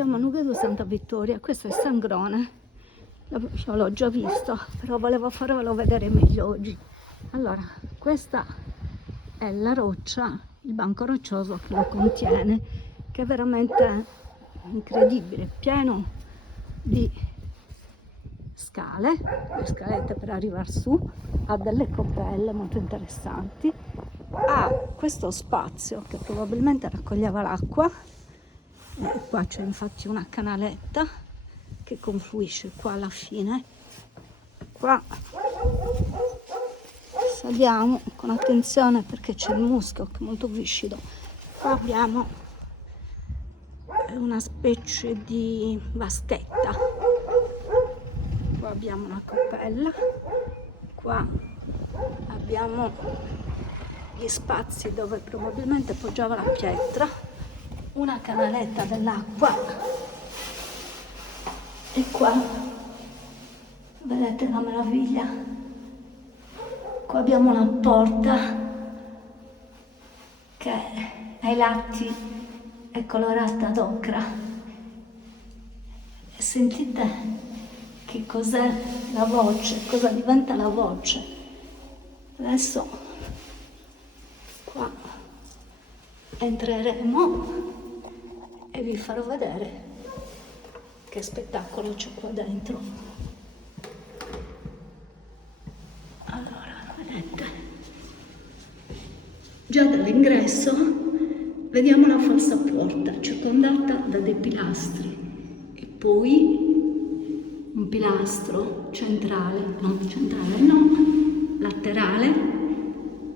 Siamo a Nughedo Santa Vittoria, questo è Sangrone, l'ho già visto, però volevo farvelo vedere meglio oggi. Allora, questa è la roccia, il banco roccioso che lo contiene, che è veramente incredibile, pieno di scale, le scalette per arrivare su, ha delle coppelle molto interessanti, ha questo spazio che probabilmente raccoglieva l'acqua. Qua c'è infatti una canaletta che confluisce qua alla fine. Qua saliamo con attenzione perché c'è il muschio che è molto viscido. Qua abbiamo una specie di vaschetta, qua abbiamo una coppella, qua abbiamo gli spazi dove probabilmente poggiava la pietra, una canaletta dell'acqua e qua vedete la meraviglia, qua abbiamo una porta che ai lati è colorata d'ocra e sentite che cos'è la voce, cosa diventa la voce. Adesso qua entreremo e vi farò vedere che spettacolo c'è qua dentro. Allora, vedete, già dall'ingresso vediamo la falsa porta circondata da dei pilastri e poi un pilastro centrale, laterale,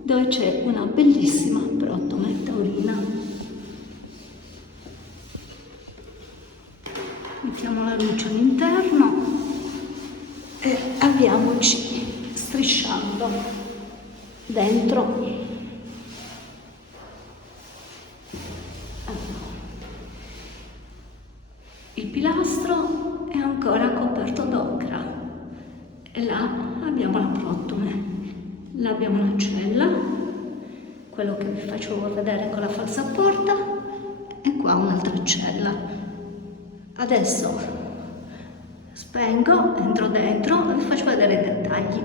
dove c'è una bellissima prottoma taurina. Mettiamo la luce all'interno e avviamoci strisciando dentro. Il pilastro è ancora coperto d'ocra e là abbiamo la prottome, là abbiamo la cella, quello che vi facevo vedere con la falsa porta, e qua un'altra cella. Adesso spengo, entro dentro e vi faccio vedere i dettagli.